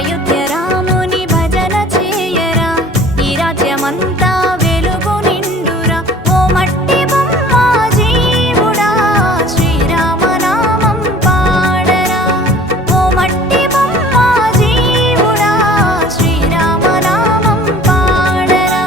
అయోధ్య రాముని భజన చేయరా ఈ రాజ్యమంతా వెలుగు నిండురా ఓ మట్టి బొమ్మ జీవుడా శ్రీరామనామం పాడరా ఓ మట్టి బొమ్మ జీవుడా శ్రీరామనామం పాడరా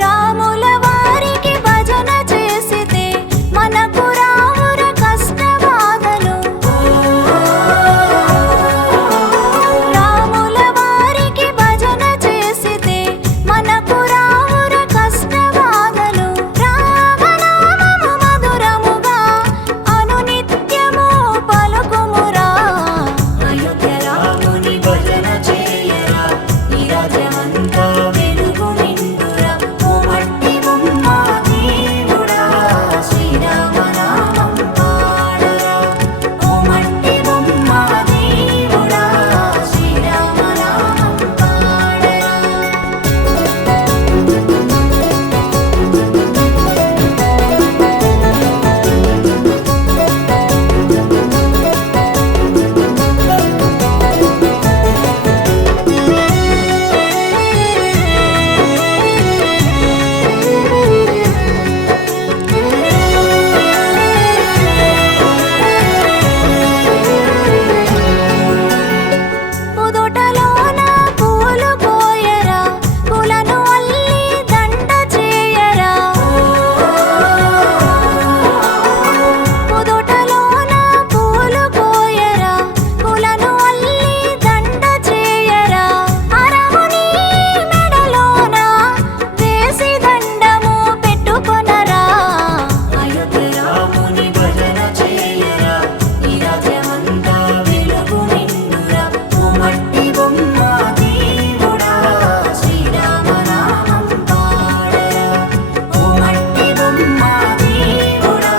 రాముల వారికి భజన చేసితే మనకు రాముర కష్టబాధలు రాముల వారికి భజన చేసితే మనకు రాముర కష్టబాధలు రామనామము మధురముగా అనునిత్యము పలుకుమురా అయోధ్య రాముని భజన చేయరా ఈ రాజ్యమంతా వెలుగు నిండురా ఓ మట్టి బొమ్మ దేవుడా శ్రీరామనామం పాడరా ఓ మట్టి బొమ్మ దేవుడా శ్రీరామనామం పాడరా పుదొటలోన పూలు కోయరా పూలను అల్లి దండ చేయరా పుదొటలోన పూలు కోయరా పూలను అల్లి దండ చేయరా అరముని మెడలోన వేసి దండము పెట్టుకొనరా అయోధ్య రాముని భజన చేయరా ఈ రాజ్యమంతా వెలుగు నిండురా ఓ మట్టి బొమ్మ దేవుడా శ్రీరామనామం పాడరా ఓ మట్టి బొమ్మ దేవుడా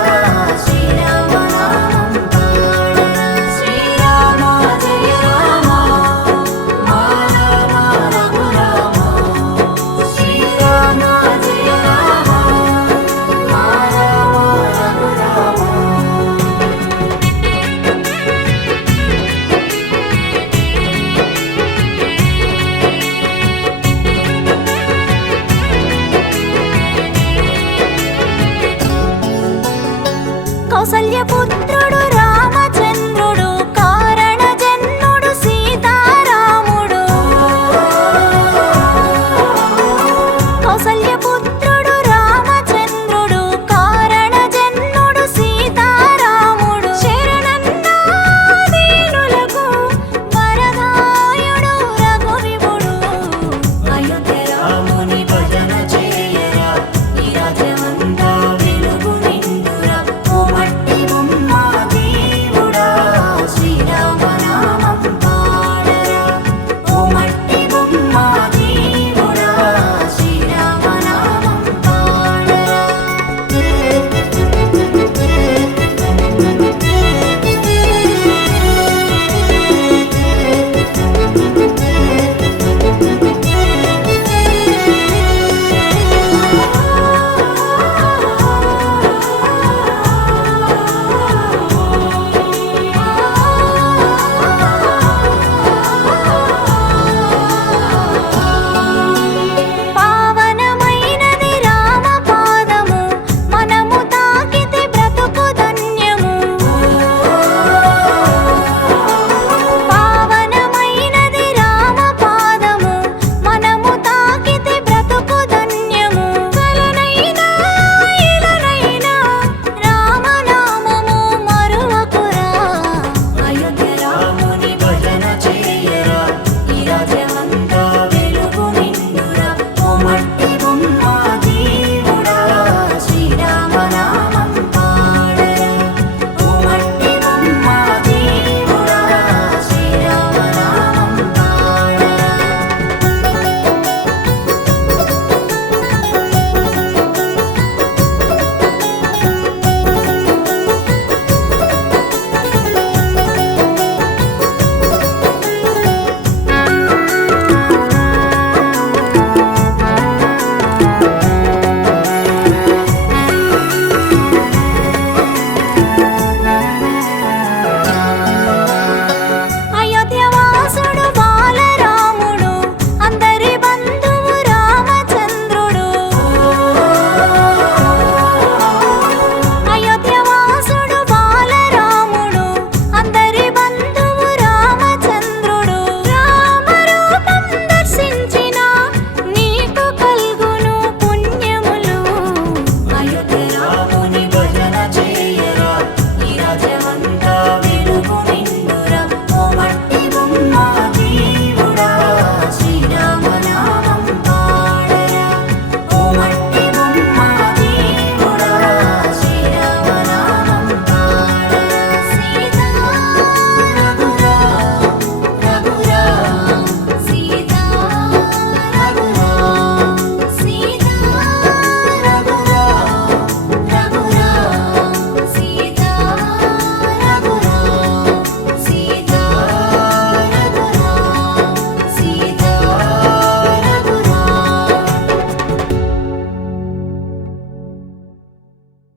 శ్రీరామనామం పాడరా శ్రీరామ జయ రామ మాల రఘురామ శ్రీరామ జయ రామ మాల రఘురామ కౌసల్య పుత్ర